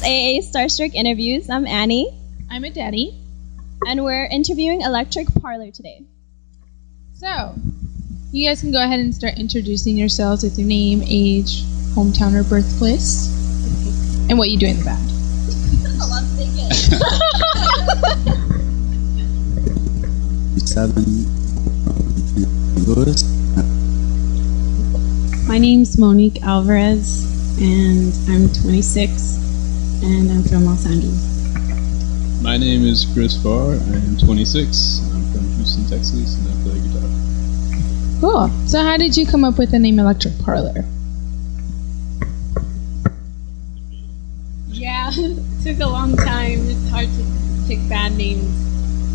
AAStarstruck interviews. I'm Annie. I'm a daddy. And we're interviewing Electric Parlor today. So, you guys can go ahead and start introducing yourselves with your name, age, hometown, or birthplace, and what you do in the band. That's a lot to take in. 7 Louis. My name's Monique Alvarez, and I'm 26, and I'm from Los Angeles. My name is Chris Farr. I'm 26. I'm from Houston, Texas, and I play guitar. Cool. So how did you come up with the name Electric Parlor? Yeah, it took a long time. It's hard to pick band names,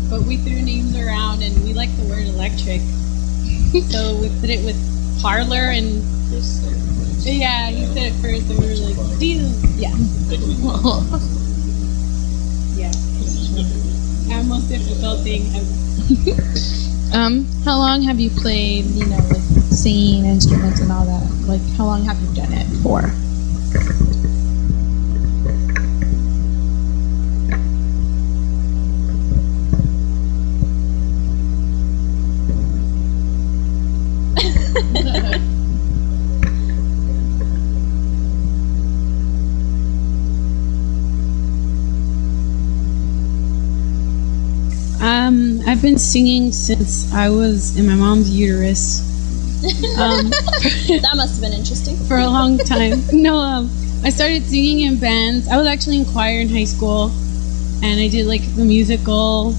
but we threw names around, and we like the word electric. So we put it with Parlor, and yeah, he said it first, and we were like, yeah. Yeah. Our most difficult thing ever. How long have you played, like singing instruments and all that? Like, how long have you done it for? I've been singing since I was in my mom's uterus. That must have been interesting. For a long time. No, I started singing in bands. I was actually in choir in high school, and I did like the musical.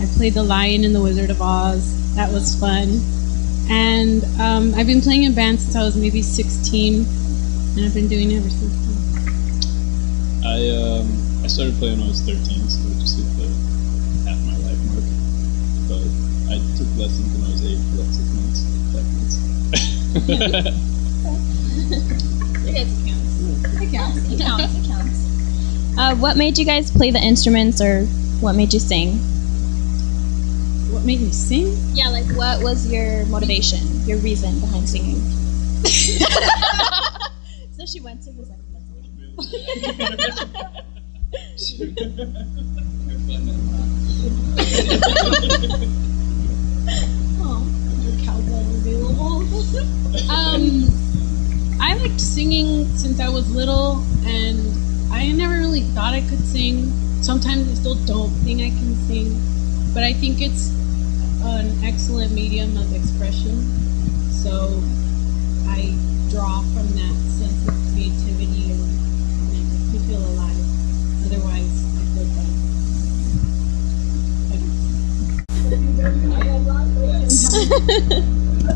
I played the Lion in the Wizard of Oz. That was fun. And I've been playing in bands since I was maybe 16, and I've been doing it ever since then. I started playing when I was 13, so I just hit the half my life mark. But I took lessons when I was 8 for like 6 months, 5 months. It counts. It counts. What made you guys play the instruments, or what made you sing? What made me sing? Yeah, like what was your motivation, your reason behind singing? So she went to his Cowbell available. I liked singing since I was little, and I never really thought I could sing. Sometimes I still don't think I can sing, but I think it's an excellent medium of expression. So I draw from that sense of creativity, and it makes me feel alive. Otherwise, I feel dead.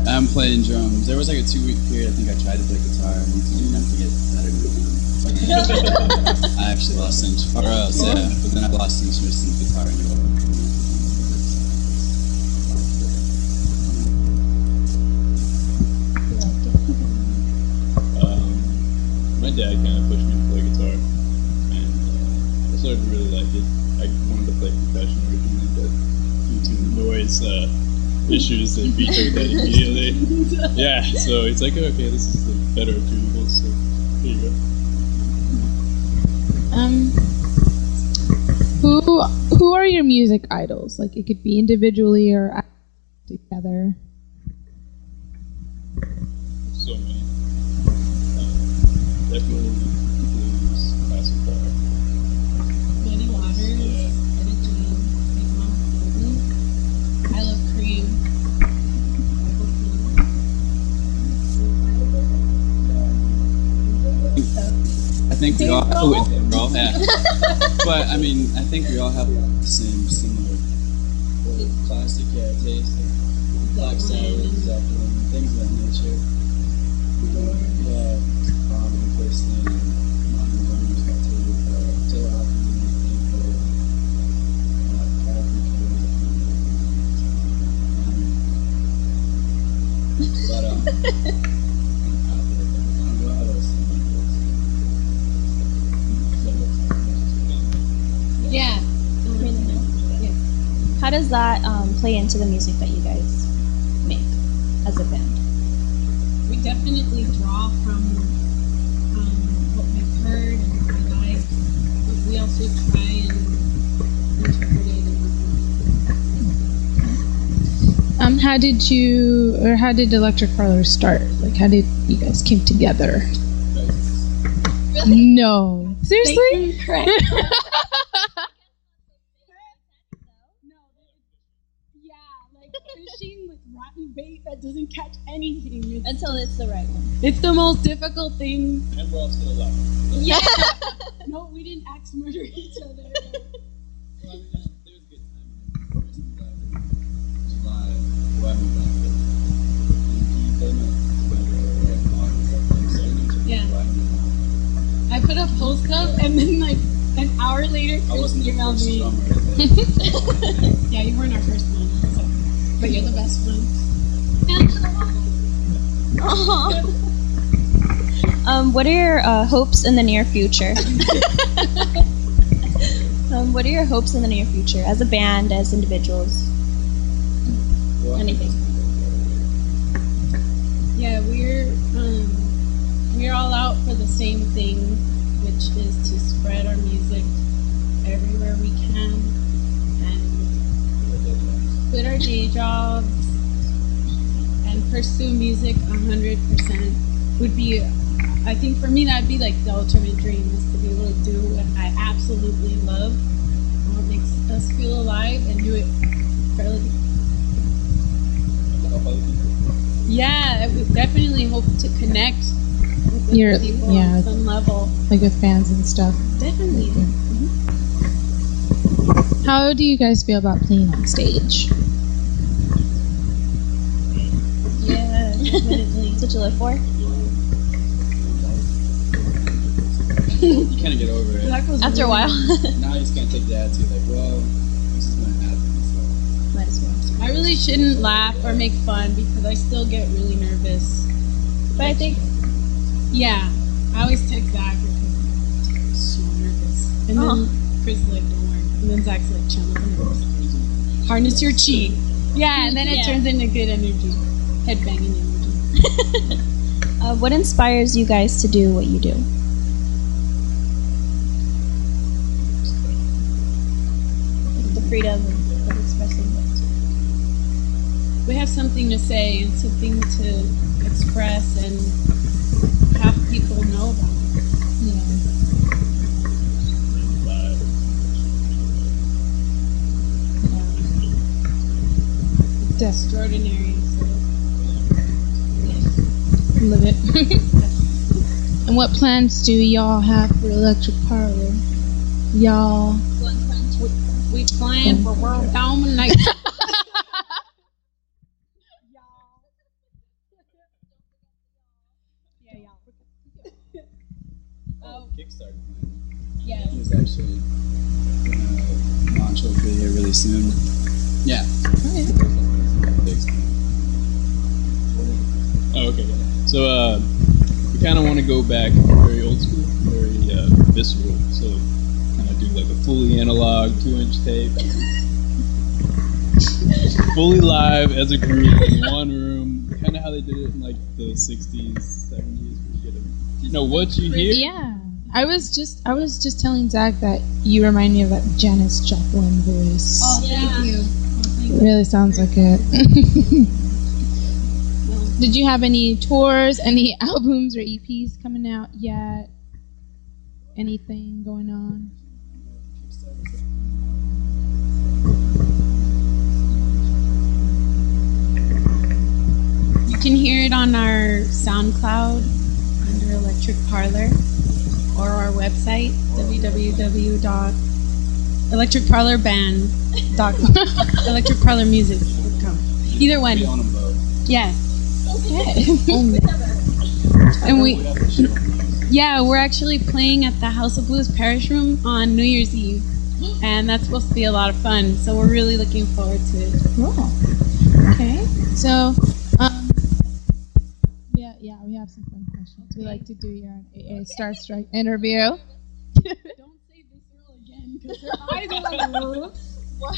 I'm playing drums. There was like a 2-week period I think I tried to play guitar and didn't to get better. I actually lost interest. Or else, yeah, but then I lost interest in guitar and My dad kind of pushed me to play guitar, and I started to really like it. I wanted to play percussion originally, but due to noise issues, they vetoed that immediately. Yeah, so it's like, okay, this is the better of two evils, so here you go. Who are your music idols? Like, it could be individually or together. So many. Definitely blues, classic rock. Muddy Waters, Etta James, Big Mama Thornton. I love Cream. I think we all have. But I mean, I think we all have the same similar classic taste. Black Sabbath, Zeppelin, things of that nature. Yeah, Kristen, Modern Drummers, Taylor Hawkins, Yeah. How does that play into the music that you guys make as a band? We definitely draw from what we've heard and what we like. also try and interpret it. How did Electric Parlor start? Like, how did you guys came together? No. Seriously? Correct. Fishing with rotten bait that doesn't catch anything. Until it's the right one. It's the most difficult thing. And we're all still alive. Yeah. No, we didn't axe murder each other. Well, I mean, there was a good time in July, when we got it. Yeah. I put a post up and then like an hour later, I wasn't the emailed first me. drummer. Yeah, you weren't our first one, so. But you're the best one. What are your hopes in the near future? What are your hopes in the near future as a band, as individuals? Well, Anything. Yeah, we're all out for the same thing, which is to spread our music everywhere we can and quit our day jobs and pursue music 100%. Would be, I think for me that'd be like the ultimate dream, is to be able to do what I absolutely love and what makes us feel alive and do it fairly. Yeah, I would definitely hope to connect with those people on some level. Like with fans and stuff. Definitely. How do you guys feel about playing on stage? Yeah, definitely. That's what you live for? You kind of get over it. After a while. Now you just kind of take the attitude like, well, this is going to happen. So. Might as well. I really shouldn't laugh or make fun because I still get really nervous. But I think, yeah, I always text Zach because I'm so nervous. And then Chris is like, don't worry. And then Zach's like, chill, nervous. Harness your chi. Yeah, and then it turns into good energy. Headbanging energy. what inspires you guys to do what you do? The freedom of expressing it. We have something to say and something to express and have people know about it. Yeah. Extraordinary. So. Live it. And what plans do y'all have for Electric Parlor? Y'all. We plan for World Domination. Kickstarter. Yes. He's actually going to launch hopefully here really soon. Yeah. Oh, okay. So, we kind of want to go back very old school, very visceral. So, kind of do like a fully analog 2-inch tape. Fully live as a group in one room. Kind of how they did it in like the 60s, 70s. You know what you hear? Yeah. I was just telling Zach that you remind me of that Janis Joplin voice. Oh, thank you. It really sounds like it. Did you have any tours, any albums or EPs coming out yet? Anything going on? You can hear it on our SoundCloud under Electric Parlor or our website www.electricparlorband.com electricparlormusic.com. Either one. We own them both. Yeah. Okay. And we're actually playing at the House of Blues Parish Room on New Year's Eve. And that's supposed to be a lot of fun. So we're really looking forward to it. Cool. Okay. So, yeah, we have some fun questions. We like to do your AAStarstruck interview. Don't say visceral again, because her eyes are like, what?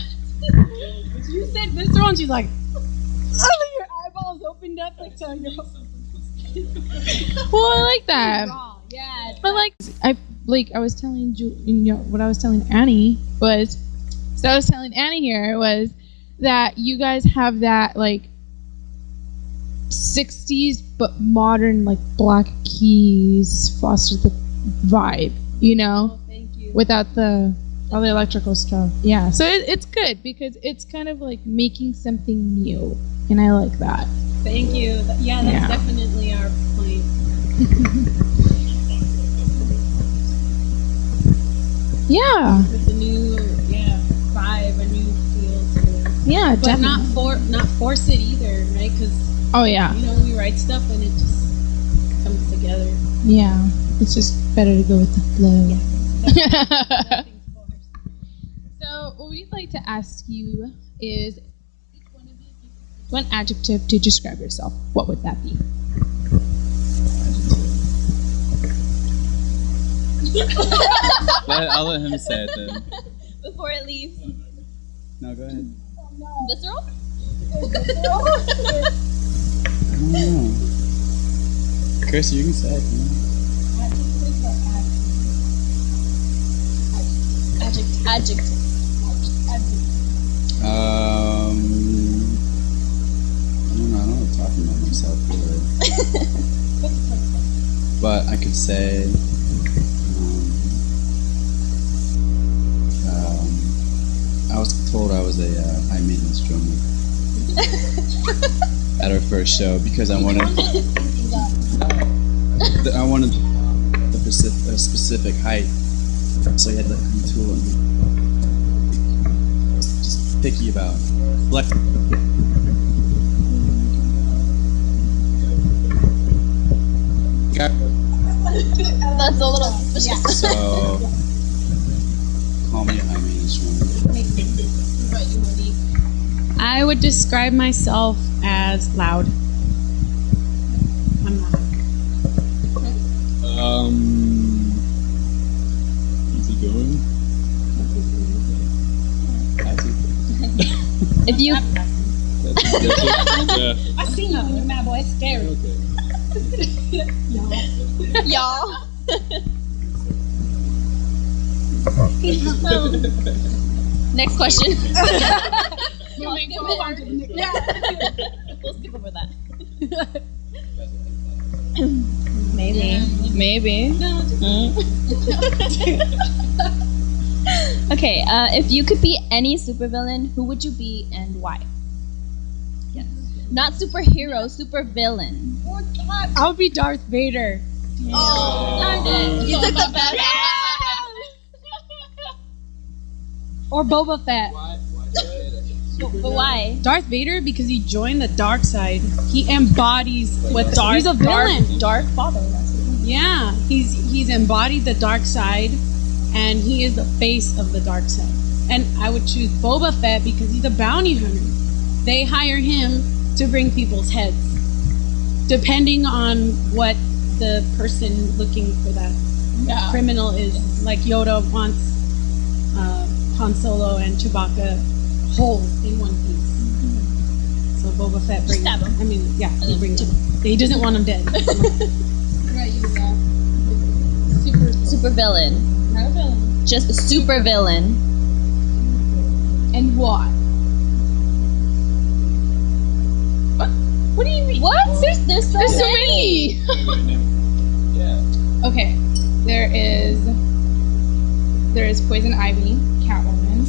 You said visceral, and she's like, your eyeballs opened up like so. Well, I like that. Yeah. But like, like I was telling what I was telling Annie was, so I was telling Annie here was that you guys have that like 60s but modern like Black Keys Foster the vibe, Thank you. without all the electrical stuff. Yeah, so it's good because it's kind of like making something new, and I like that. Thank you. Yeah, that's Yeah. definitely our point. Yeah, With a new, vibe, a new feel to it. yeah, But definitely. not force it either, right? Because Oh yeah, we write stuff and it just comes together. yeah. It's just better to go with the flow. Nothing's forced. So what we'd like to ask you is one adjective to describe yourself. What would that be? I'll let him say it then. Before it leaves. No, go ahead. Visceral? I don't know. Chris, you can say it. Adjective. I don't know. I don't know what talking about myself really. But I could say I was told I was a high maintenance drummer at our first show because I wanted a specific height, so you had to come tool and I was just picky about flex. That's a little suspicious. So call me a high maintenance drummer. I would describe myself as loud. I'm not. Easy going. If you That's it. Yeah. I seen you, my boy. Scary. Okay. y'all. Next question. We'll skip over that. Maybe. Okay, if you could be any supervillain, who would you be and why? Yes. Not superhero, supervillain. I would be Darth Vader. Oh, you took the best. Or Boba Fett. But why? Darth Vader because he joined the dark side. He embodies what he's a villain. Dark father. Yeah, he's embodied the dark side, and he is the face of the dark side. And I would choose Boba Fett because he's a bounty hunter. They hire him to bring people's heads, depending on what the person looking for that criminal is. Like Yoda wants Han Solo and Chewbacca whole in one piece. So Boba Fett brings. Stab him. I mean, yeah, he brings him. He doesn't want him dead. Super villain. Not a villain. Just a super villain. And why? What do you mean? What? There's so many. Yeah. Okay, there is Poison Ivy, Catwoman.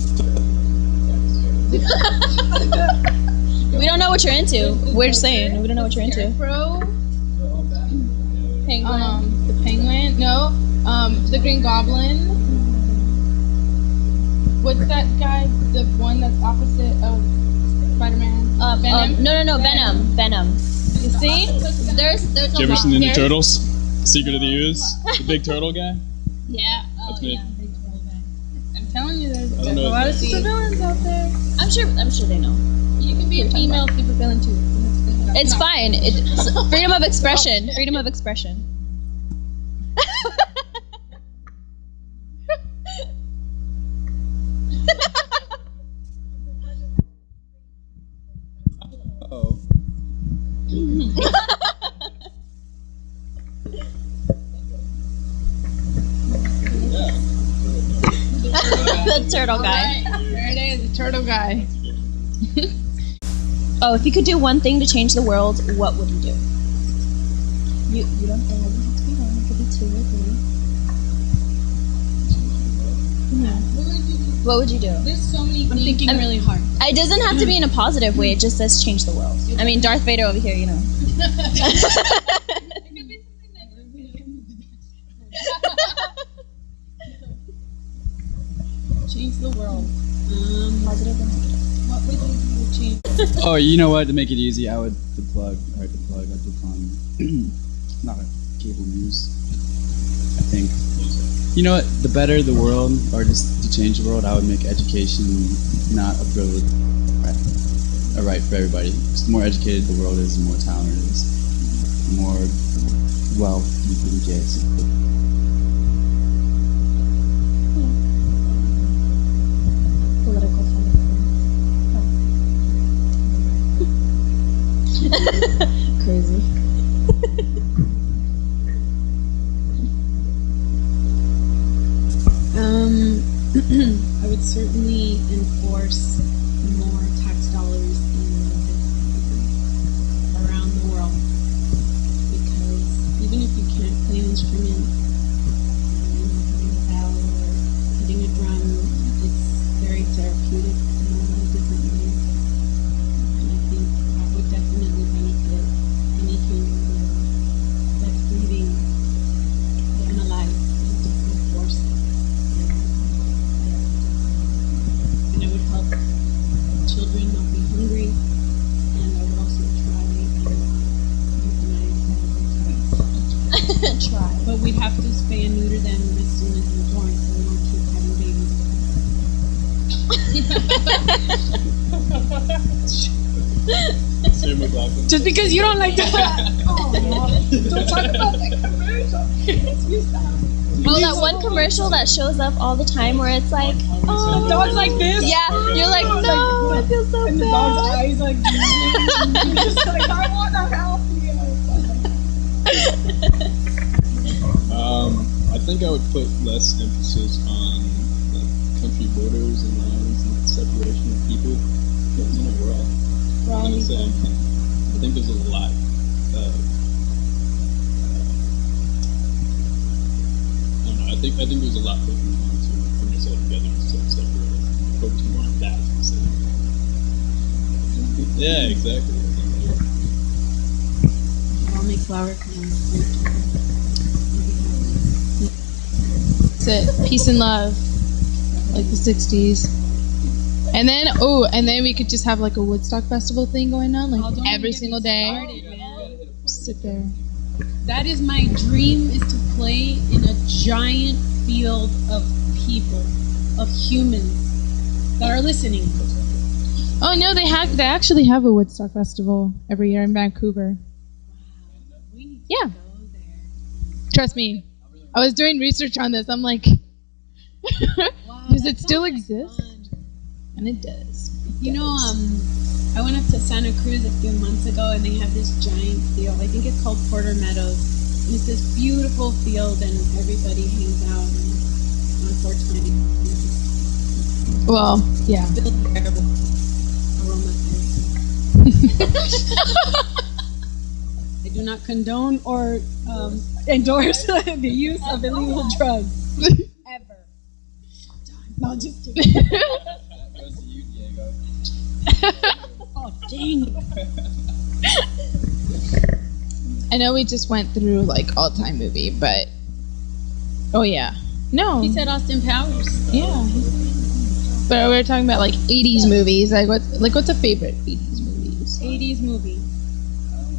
We don't know what you're into. We're just saying we don't know what you're into. Scarecrow, Penguin. the Penguin. No, the Green Goblin. What's that guy? The one that's opposite of Spider-Man. Venom. No, Venom. You see? There's a Did you ever lot. see Ninja There's- Turtles? Secret of the Ooze? The big turtle guy? Yeah. That's me. I'm telling you, there's I don't know a lot of his name. supervillains out there. I'm sure they know. You can be a female supervillain too. It's fine. It's freedom of expression. Freedom of expression. Oh. The turtle guy. There it is, the turtle guy. Oh, if you could do one thing to change the world, what would you do? You don't think it doesn't have to be one. It could be 2 or 3. Yeah. What would you do? There's so many things. I'm thinking really hard. It doesn't have to be in a positive way. It just says change the world. I mean, Darth Vader over here, you know. Change the world. Positive and negative. What would you do to change? Oh, you know what? To make it easy, I would I'd put on not a cable news. I think. You know what? The better the world, or just to change the world, I would make education not a privilege, a right for everybody. Because the more educated the world is, the more talent it is, the more wealth you can get. Political thing. Crazy. I would certainly enforce more tax dollars around the world, because even if you can't play an instrument, hitting a bell or hitting a drum, it's very therapeutic in a lot of different ways. And I think that would definitely benefit any human being that's breathing and alive, to enforce. And I would help children not be hungry, and I would also try and euthanize them. Try. But we'd have to spay and neuter them as soon as they're born, so we don't keep having babies. Just because you don't like that. Oh, no. Don't talk about that commercial. Well, that one commercial that shows up all the time where it's like, oh, The dog's like this. yeah, you're like, no, I feel so And the dog's bad. eyes like, you're just like, I want to help you. I think I would put less emphasis on like country borders and lines and separation of people. Because we're all on the same thing. I think there's a lot of I don't know. I think there's a lot that we want to bring us all together instead of separated. Focus more on that instead of. Yeah, exactly. I'll make flower crowns. That's it. Peace and love. Like the 60s. And then we could just have like a Woodstock festival thing going on, like every single day. Just sit there. That is my dream, is to play in a giant field of people, of humans that are listening. Oh no, they actually have a Woodstock festival every year in Vancouver. We need to Yeah. go there. Trust me. I was doing research on this. I'm like, Wow, does that it still sounds like exist? fun. And it does. You know, I went up to Santa Cruz a few months ago, and they have this giant field. I think it's called Porter Meadows. And it's this beautiful field, and everybody hangs out on 420. Well, yeah. Field terrible. Aroma. I do not condone or endorse the use of illegal drugs. Ever. No, just kidding. That goes to you, Diego. Oh, dang it. I know we just went through like all-time movie, but oh yeah, no, He said Austin Powers. yeah. But we were talking about like 80s movies. Like what's a favorite 80s movies? 80s movie.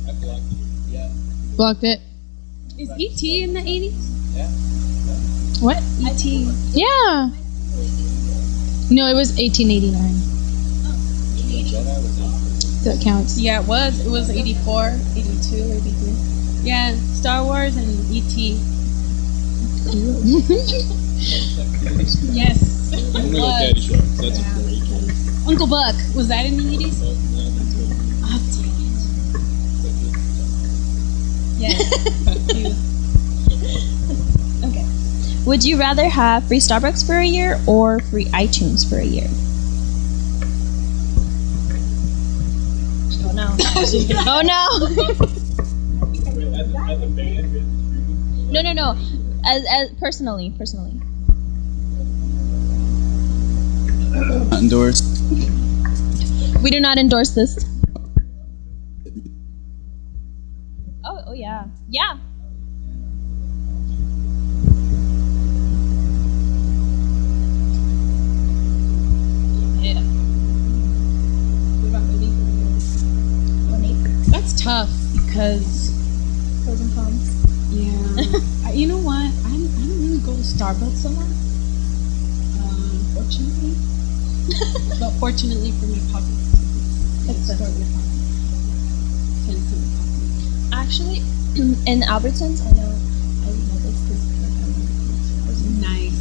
I blocked it. Yeah. Blocked it. Is E.T. in the 80s? What? E.T. Yeah. No, it was 1889. That counts. Yeah, it was. It was 84, 82, 83. Yeah, Star Wars and E.T. Yes. I'm gonna look at Caddyshack. That's a great game. Uncle Buck. Was that in the 80s? No, that's good. Oh, dang it. Yeah. Would you rather have free Starbucks for a year or free iTunes for a year? Oh no. Oh no. No. As personally. Not endorsed. We do not endorse this. Oh yeah. Yeah. Yeah. That's tough because Pros and cons. yeah. You know what? I don't really go to Starbucks a lot. Fortunately, but fortunately for my pocket, it's start with coffee. 10-cent coffee. Actually, in Albertsons, I know this because Nice.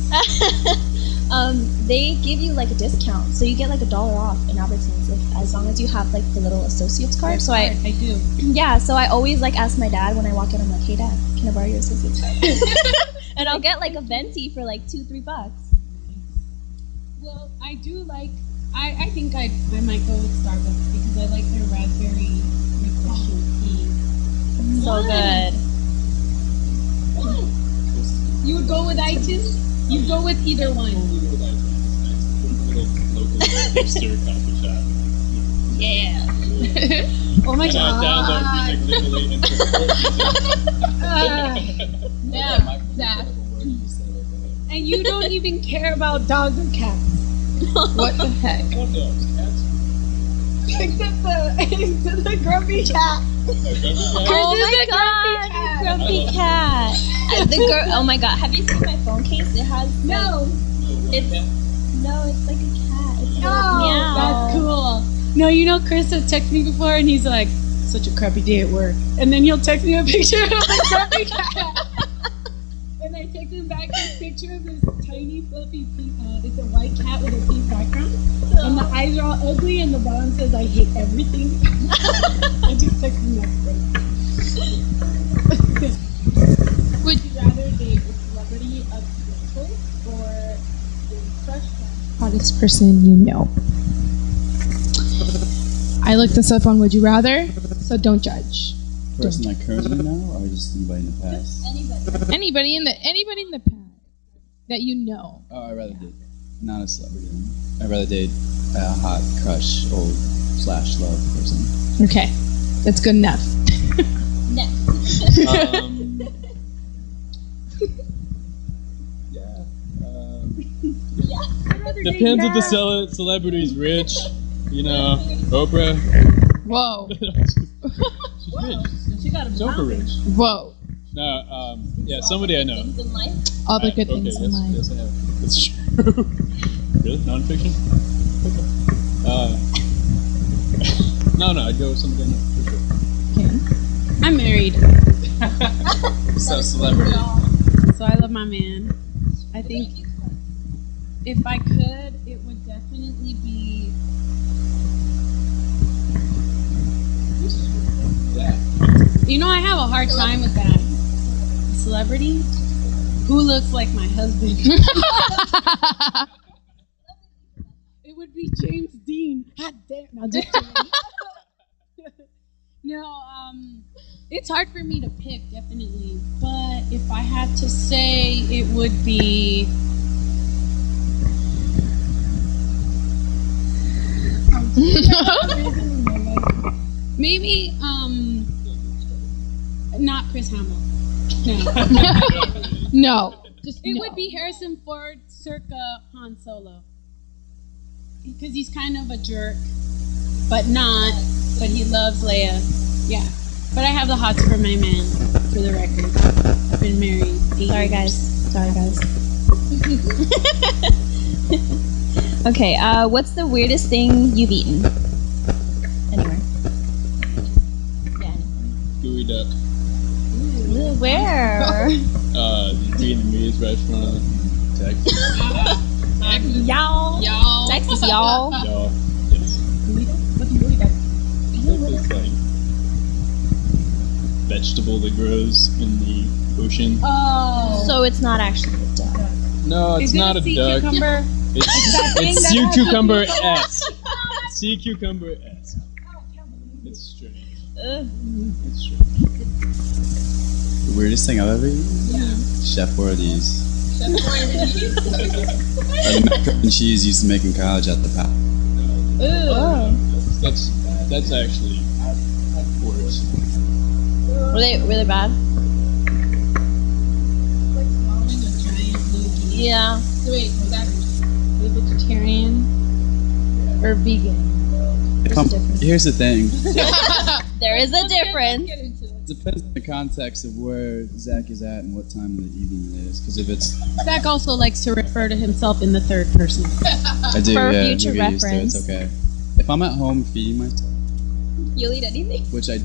they give you like a discount, so you get like $1 off in Albertsons as long as you have like the little associates card. So I do. yeah, so I always like ask my dad when I walk in. I'm like, hey dad, can I borrow your associates card? And I'll get like a venti for like $2-3. Well, I do like. I think I might go with Starbucks because I like their raspberry refreshing tea. So good. You would go with iTunes? You'd go with either one. Little local hipster coffee shop. Yeah. Oh my And I download music legally and yeah, Zach. And you don't even care about dogs or cats. What the heck? What dogs? Cats? Except the grumpy cat. Oh my god, grumpy cat. Oh my god, have you seen my phone case? It has No. It's like a cat. It's Oh, meow. that's cool. No, you know, Chris has texted me before, and he's like, "Such a crappy day at work," and then he'll text me a picture of the grumpy cat, and I text him back this picture of this tiny fluffy pink. It's a white cat with a pink background, and the eyes are all ugly, and the bottom says, "I hate everything." I just text him that phrase. Would you rather date a celebrity of your choice or a crush? Hottest person you know. I looked this up on Would You Rather, so don't judge. Person I currently know, or just anybody in the past? Anybody in the past that you know. Oh, I'd rather date not a celebrity. I'd rather date a hot crush, old / love person. Okay, that's good enough. Depends if the celebrity's rich. You know, Oprah. Whoa. She's rich. She got a Super rich. Whoa. No, yeah, somebody I know. things in life. All the good things in life. Yes, I have. That's true. Really? Non-fiction? Okay. No, I'd go with somebody I know, for sure. Okay. I'm married, So celebrity. so I love my man. I think if I could, it would definitely be. You know, I have a hard time with that. Celebrity who looks like my husband. It would be James Dean. God damn! No, just kidding. No, it's hard for me to pick, definitely. But if I had to say, it would be. Maybe, not Chris Hamill. No. No. Just It no. would be Harrison Ford circa Han Solo. Because he's kind of a jerk, but he loves Leia. Yeah. But I have the hots for my man, for the record. I've been married 8 years. Sorry guys. Okay, what's the weirdest thing you've eaten? Anywhere. Yeah. Gooey duck. Ooh, where? Vietnamese restaurant in Texas. Y'all. Texas, y'all. Y'all. Yes. It's like vegetable that grows in the ocean. Oh. So it's not actually a duck. No, it's Is it not a sea duck. cucumber? It's sea cucumber S. Sea cucumber S. It's strange. It's strange. The weirdest thing I've ever eaten? Yeah. Chef Boyardee's. Or the macaroni and cheese used to make in college at the pal. That's actually worse. Were they really bad? Yeah. So wait, was that vegetarian or vegan? Here's the thing. There is a difference. Depends on the context of where Zach is at and what time of the evening it is. Because if it's, Zach also likes to refer to himself in the third person. I do, For yeah, future we get used to it, reference. it's okay. If I'm at home feeding myself, You'll eat anything? which I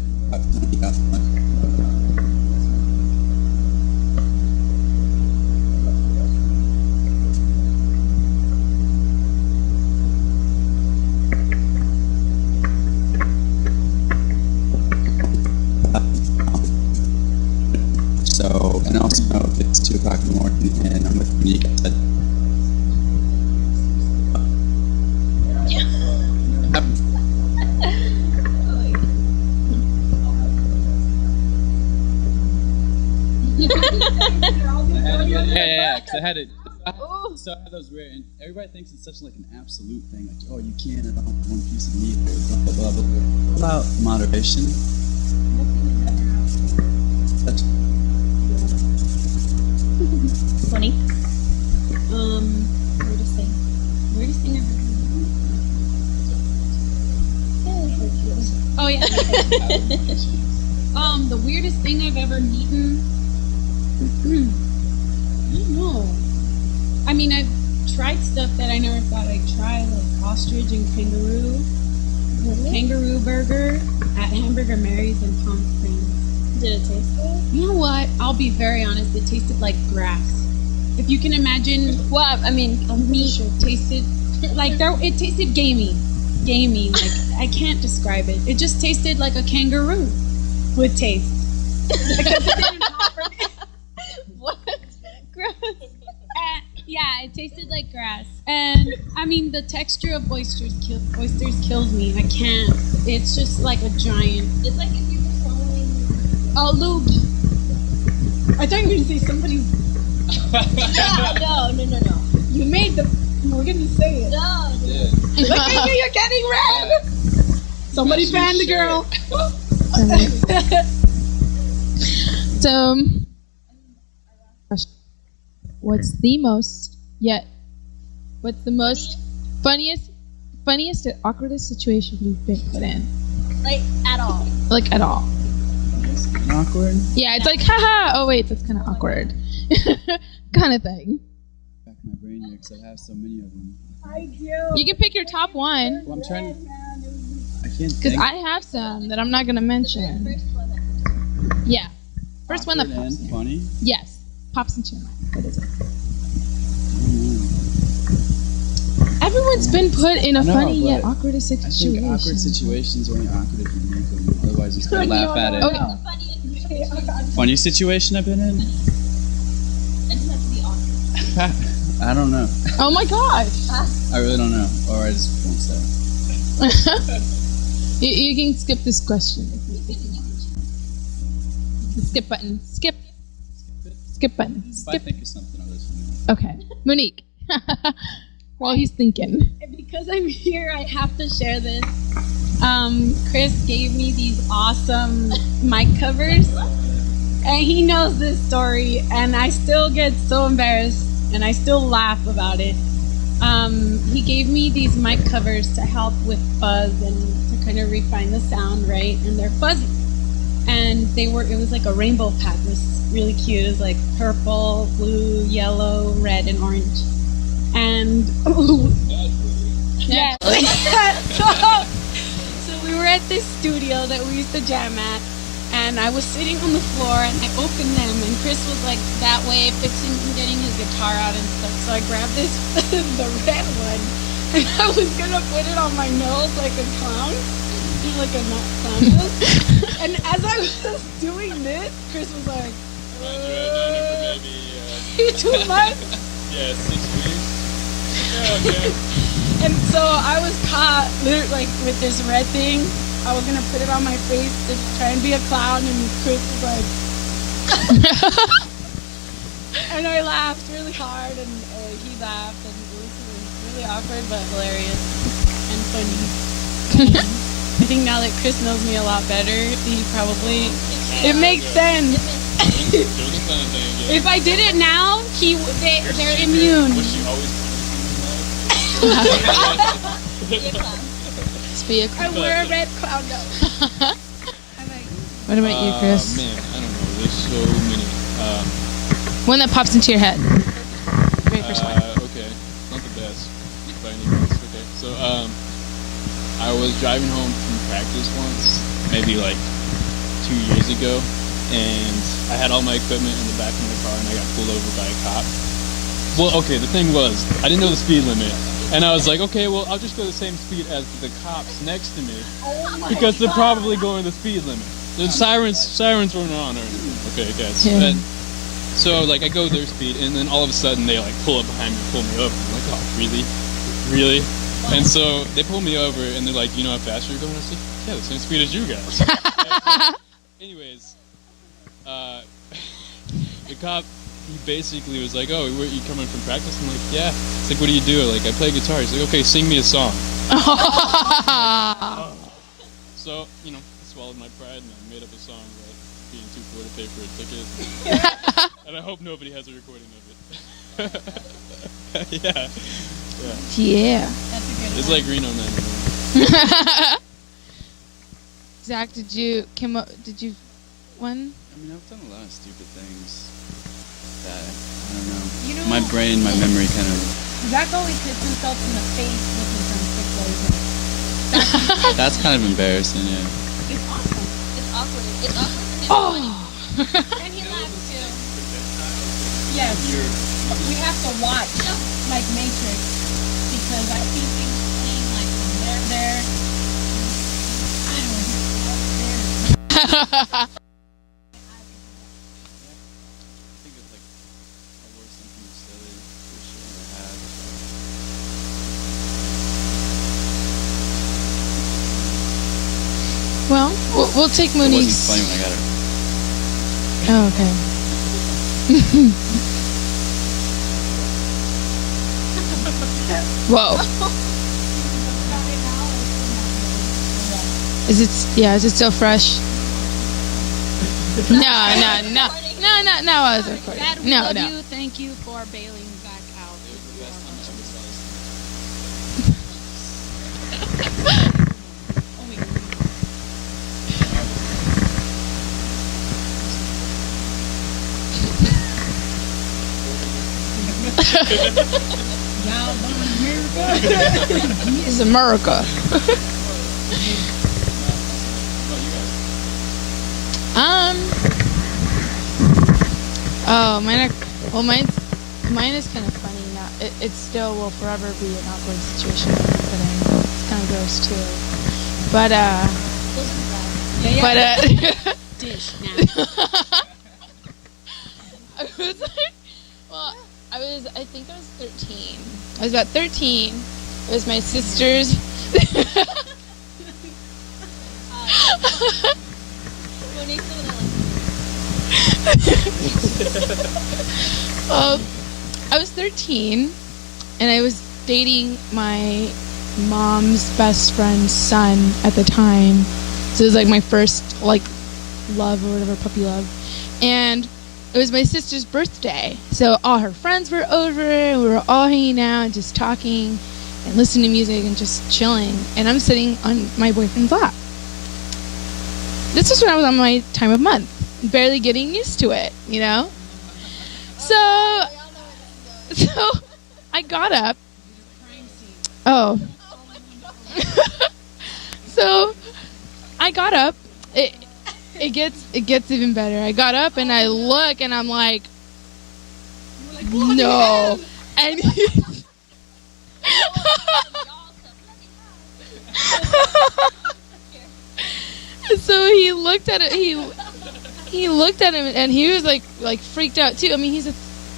so, and also know if it's 2 o'clock in the morning and I'm with Monique, I said, yeah, because I had it. So I had those weird, and everybody thinks it's such like an absolute thing, like, oh, you can't have one piece of meat, or blah blah blah. But what about moderation? That's 20. Weirdest thing I've ever. Oh yeah. The weirdest thing I've ever eaten. I don't know. I mean, I've tried stuff that I never thought I'd try, like ostrich and kangaroo. Kangaroo burger at Hamburger Mary's in Palm Springs. Did it taste good? You know what? I'll be very honest. It tasted like grass. If you can imagine Well, I mean, meat tasted like it tasted gamey. Like I can't describe it. It just tasted like a kangaroo would taste. Because it didn't offer me. what? Gross. Yeah, it tasted like grass. And I mean, the texture of oysters kills me. I can't. It's just like a giant. It's like if you were swallowing A loogie. I thought you were gonna say somebody. No. You made the. We're gonna say it. No. Look at you, you're getting red. Somebody fan the girl. So, what's the most funniest and awkwardest situation you've been put in? Like, at all. Like, at all? awkward. Yeah, it's like, haha, oh wait, that's kind of awkward. Kind of thing. Back my brain here because I have so many of them. I do. You can pick your top one, Well, I'm trying. I can't because think. I have some that I'm not going to mention. First one that Yeah. First one that Awkward pops and in. funny. Yes. Pops into your mind. What is it? Everyone's been put in a No, funny but yet awkward I situation. think awkward situations are only awkward if you make them. Otherwise, you still laugh at it. Okay. the funniest. Funny situation I've been in? It doesn't have to be awkward. I don't know. Oh my gosh. I really don't know. Or I just won't say. You can skip this question. The skip button. Skip. Skip button. If I Skip. think of something, I'll let you know. Okay. Monique. While he's thinking. Because I'm here, I have to share this. Chris gave me these awesome mic covers, and he knows this story, and I still get so embarrassed, and I still laugh about it. He gave me these mic covers to help with fuzz and to kind of refine the sound, right? And they're fuzzy, and it was like a rainbow pack. It was really cute. It was like purple, blue, yellow, red, and orange. And yeah. So we were at this studio that we used to jam at, and I was sitting on the floor and I opened them, and Chris was like that way fixing and getting his guitar out and stuff. So I grabbed this the red one, and I was gonna put it on my nose like a clown, like a clown nose. And as I was doing this, Chris was like, "You too much." Yeah, 6 weeks. Yeah, okay. And so I was caught like with this red thing. I was gonna put it on my face to try and be a clown, and Chris was like, and I laughed really hard, and he laughed, and it was really awkward but hilarious and funny. I think now that Chris knows me a lot better, he probably it makes sense. Doing the kind of thing again. If I did it now, they're immune. Was she always trying to be like? Let's be a I wear a red clown nose. What about you, Chris? Man, I don't know. There's so many. One that pops into your head. Very first one. Okay, not the best by any means. Okay, so I was driving home from practice once, maybe like 2 years ago, and I had all my equipment in the back of my car, and I got pulled over by a cop. Well, okay, the thing was, I didn't know the speed limit, and I was like, okay, well, I'll just go the same speed as the cops next to me, because they're probably going the speed limit. The sirens weren't on or anything. Okay, guys. Yeah. And so, like, I go their speed, and then all of a sudden they, like, pull up behind me and pull me over. I'm like, oh, really? Really? And so they pull me over, and they're like, you know how fast you're going? I was like, yeah, the same speed as you guys. Anyways, the cop, he basically was like, oh, were you coming from practice? I'm like, yeah. It's like, what do you do? Like, I play guitar. He's like, okay, sing me a song. So, you know, I swallowed my pride, and I made up a song about being too poor to pay for a ticket. And I hope nobody has a recording of it. Yeah. Yeah. That's a good It's one. like Reno 911. Zach, did you one? I mean, I've done a lot of stupid things that, I don't know. You know, My brain, my memory kind of... Zach always hits himself in the face with his drumstick laser. That's kind of embarrassing, yeah. It's awesome. It's awkward. It's awkward for him. Oh. And he laughs too. Yes. We have to watch, like Matrix, because I see things playing like from there. I don't know. I think it's like, I wore something silly for sure I had. Well, we'll take It wasn't Monique's. funny when I got it. Oh, okay. Whoa. Is it still fresh? No, I was recording. Dad, we No. love you. Thank you for bailing Zach out. This is America. Oh, mine is kind of funny now. It still will forever be an awkward situation that I'm in. It's kind of gross too. But Dish now. I think I was 13. I was about 13. It was my sister's. I was 13, and I was dating my mom's best friend's son at the time. So it was like my first love or whatever, puppy love. And it was my sister's birthday. So all her friends were over, and we were all hanging out and just talking and listening to music and just chilling. And I'm sitting on my boyfriend's lap. This was when I was on my time of month, barely getting used to it, you know? So I got up. Oh. So I got up. It gets even better. I got up and I look and I'm like, no. And so he looked at it. He looked at him and he was like freaked out too. I mean, he's a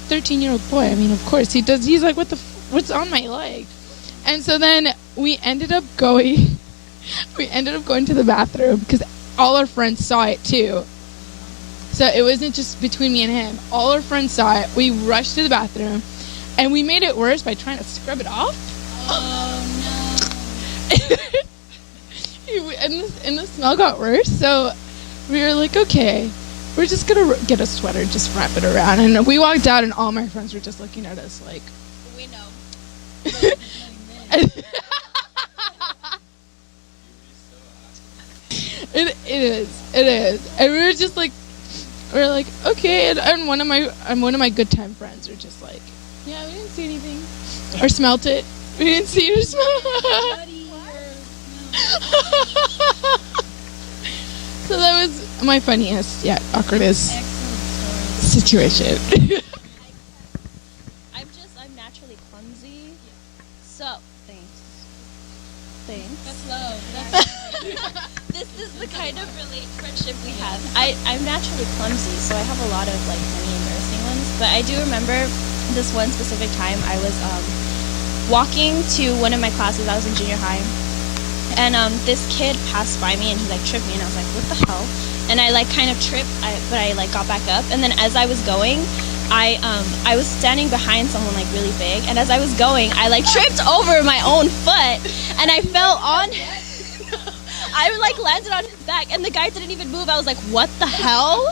13-year-old boy. I mean, of course he does. He's like, what's on my leg? And so then we ended up going to the bathroom because all our friends saw it too. So it wasn't just between me and him. All our friends saw it. We rushed to the bathroom, and we made it worse by trying to scrub it off. Oh no. and the smell got worse. So we were like, okay, we're just gonna get a sweater, just wrap it around. And we walked out, and all my friends were just looking at us like, We know. It is. And we were just like, okay. And one of my good time friends were just like, yeah, we didn't see anything or smelt it. We didn't see or smell it. So that was my funniest yet awkwardest situation. I'm naturally clumsy. So thanks. That's love. This is the kind of friendship we have. I'm naturally clumsy, so I have a lot of like funny, embarrassing ones. But I do remember this one specific time I was walking to one of my classes. I was in junior high, and this kid passed by me and he like tripped me, and I was like, what the hell? And I like kind of tripped, but I like got back up. And then as I was going, I was standing behind someone like really big, and as I was going, I like tripped over my own foot, and I fell on. I like landed on his back, and the guy didn't even move. I was like, what the hell?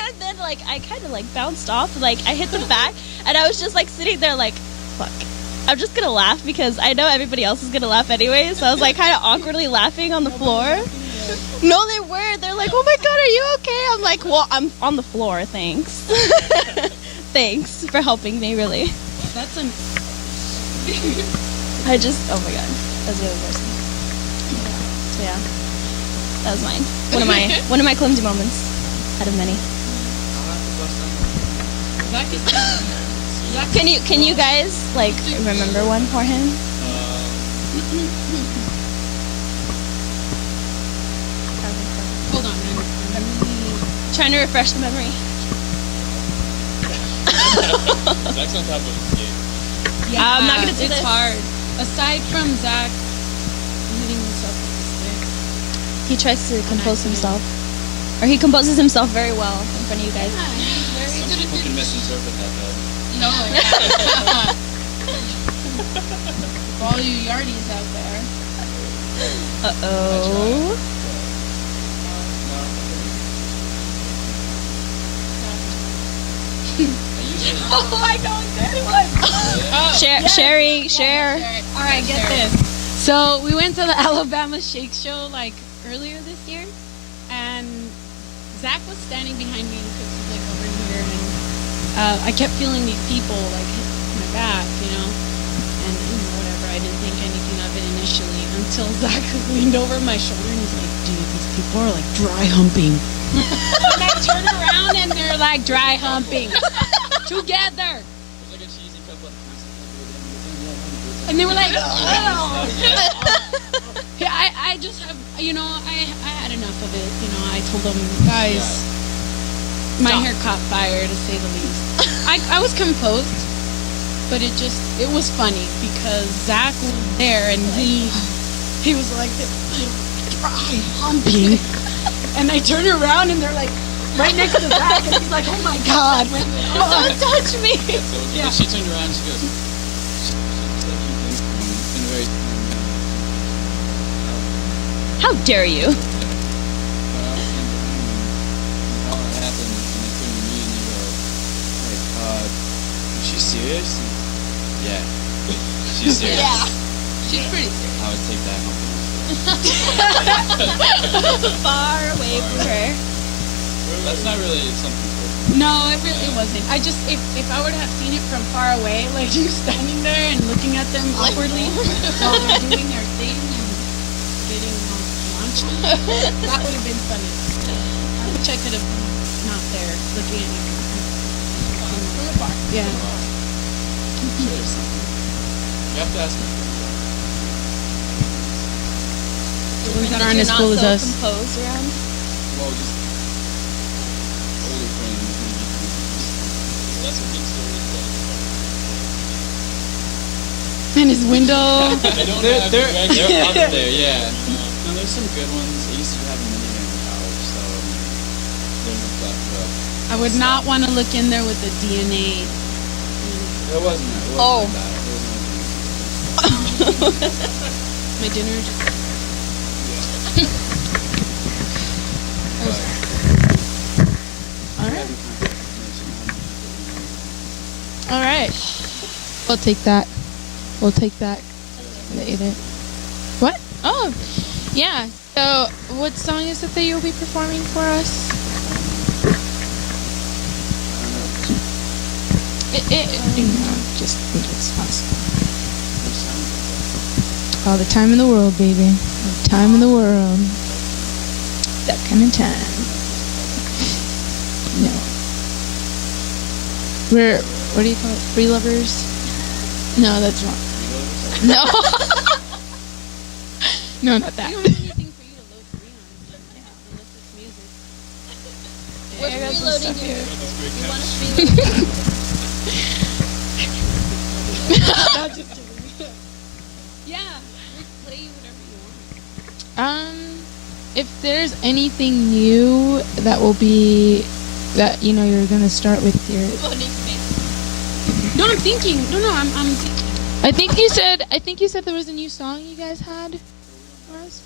And then like I kind of like bounced off, like I hit the back, and I was just like sitting there like, fuck. I'm just gonna laugh because I know everybody else is gonna laugh anyway. So I was like kind of awkwardly laughing on the floor. No, they were. They're like, oh my God, are you okay? I'm like, well, I'm on the floor, thanks. Thanks for helping me, really. That's Oh my God, that's really embarrassing. So yeah, that was mine. One of my clumsy moments out of many. Can you guys like remember one for him? Hold on, I'm really Trying to refresh the memory. Zach's on top of his game. Yeah, I'm not gonna do it's this. hard. Aside from Zach hitting himself with the He tries to compose himself, or he composes himself very well in front of you guys. Some people can misinterpret that though. No, yeah. For all you yardies out there. Uh-oh. Oh, I know this one. Share. All right, get this. So we went to the Alabama Shake Show like earlier this year, and Zach was standing behind me because he's like over here, and I kept feeling these people like hit my back, and whatever. I didn't think anything of it initially until Zach leaned over my shoulder and he's like, "Dude, these people are like dry humping." And I turn around and they're like dry humping together. There's like a cheesy couple of And they were like, oh. Yeah, I just have, I had enough of it. I told them, guys, my hair caught fire, to say the least. I was composed, but it was funny because Zach was there and he was like, dry humping. And I turn around and they're like, right next to Zach, and he's like, oh my God, don't touch me. Yeah. She turned around and she goes, in a very How dare you? how it happened, and they turned to me and they go, like, is she serious? Yeah, she's serious. Yeah. She's pretty serious. I would take that home. Far away from her. That's not really something for No, it really wasn't. I just, if I would have seen it from far away, like you standing there and looking at them awkwardly while they're doing their thing and getting launched, that would have been funny. I wish I could have been not there looking at you. From afar. Yeah. There's something. You have to ask me. The ones that You're aren't as not cool as so us. composed around. Well, just older friends. Maybe. That's and his window. They don't They're have they're up direct- there, yeah. No, there's some good ones. I used to have a minivan in college, so there's a plethora. I would not want to look in there with the DNA. It wasn't bad. My dinner just. All right. We'll take that. We'll take that. Later. What? Oh, yeah. So, what song is it that you'll be performing for us? Just it's possible. All the time in the world, baby. All the time in the world. That kind of time. No. What do you call it? Free lovers? No, that's wrong. No. No, not that. I don't have anything for you to load free on. Unless it's music. We're I got some reloading stuff here. here. You want us reloading? Yeah, play whatever you want. If there's anything new that will be that you're gonna start with your. No, I'm thinking. No, I'm thinking. I think you said there was a new song you guys had for us.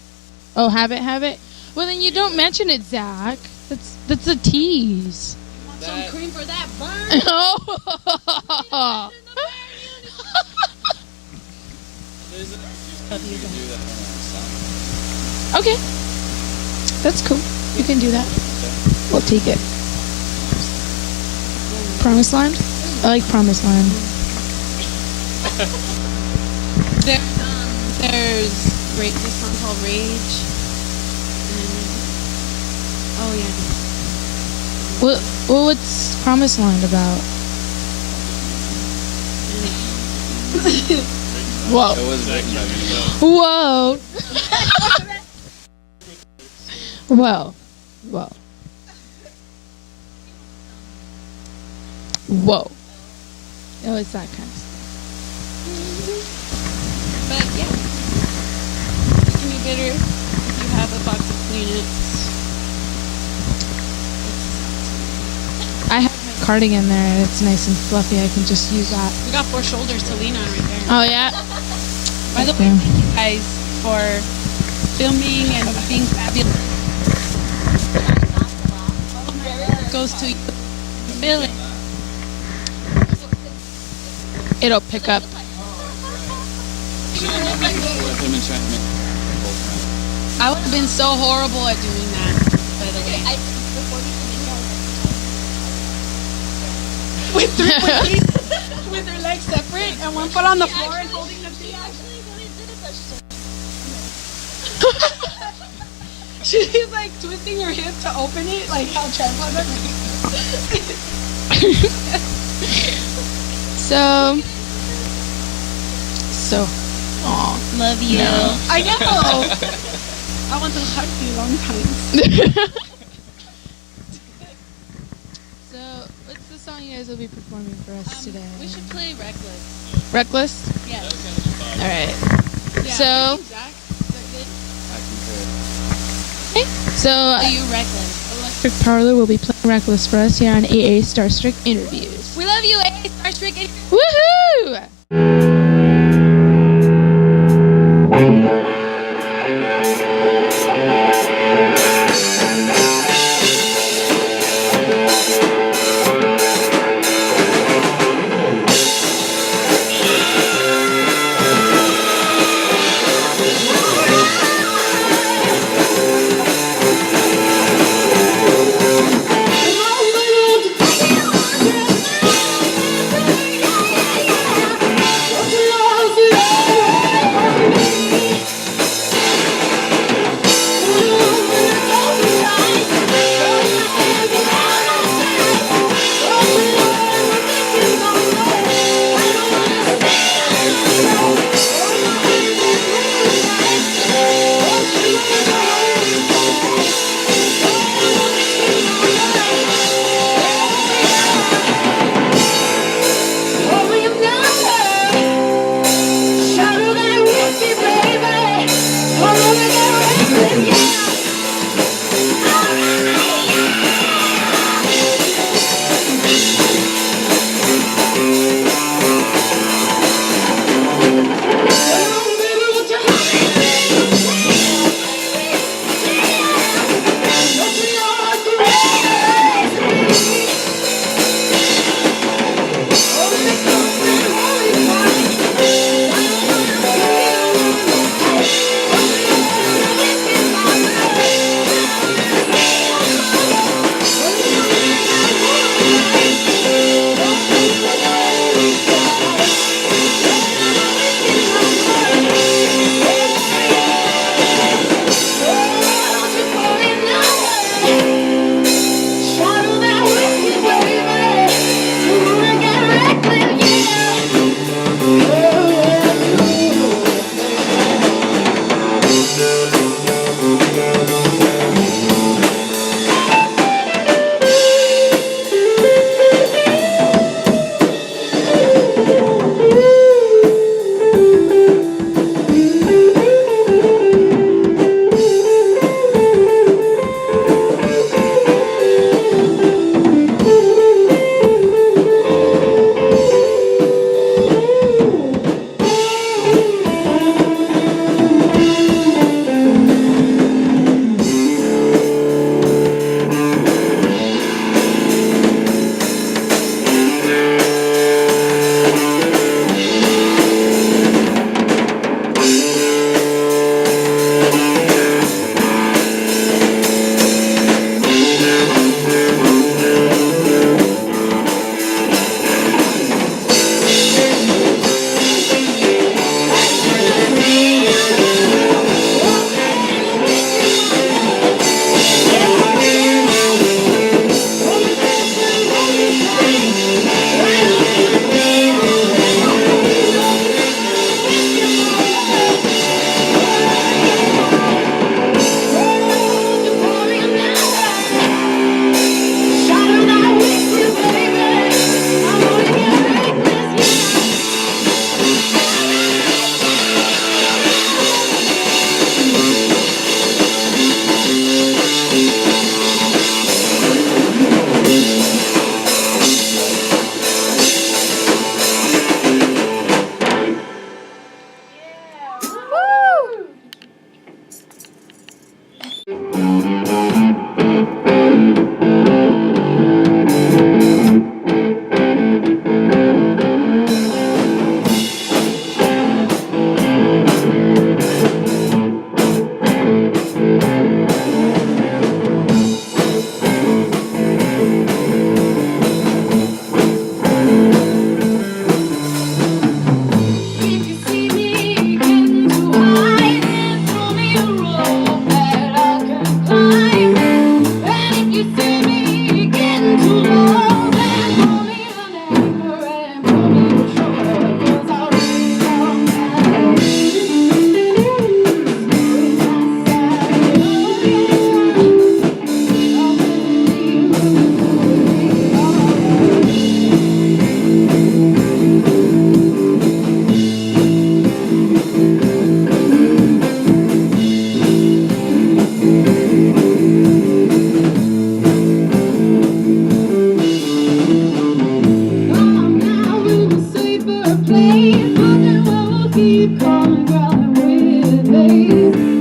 Oh, have it. Well, then you don't mention it, Zach. That's a tease. Want some cream for that burn? Oh. Okay, that's cool. You can do that. We'll take it. Promised Land? I like Promised Land. There's this song called Rage. Oh yeah. Well, what's Promised Land about? Whoa. It was written by me. Whoa. Whoa. Oh, it's that kind of stuff. But yeah, you can be bitter if you have a box of Kleenex. I have my cardigan there. It's nice and fluffy. I can just use that. We got 4 shoulders to lean on right there. Oh, yeah? By the way, thank you guys for filming and being fabulous. Goes to you. Billy. It'll pick up. With him and trying to make the whole time. I would have been so horrible at doing that, by the way. With her legs separate and one foot on the floor and holding the thing. She's like twisting her hip to open it, like how tripod does. Aw. Love you. No. I know. I want to hug you long time. So, what's the song you guys will be performing for us today? We should play Reckless. Reckless? Yes. All right. Yeah, So- Zach, is I concur. Okay. So, that good? Are you Reckless? Electric Parlor will be playing Reckless for us here on AAStarstruck Interviews. We love you, AAStarstruck. Woohoo! come and grab me with, babe.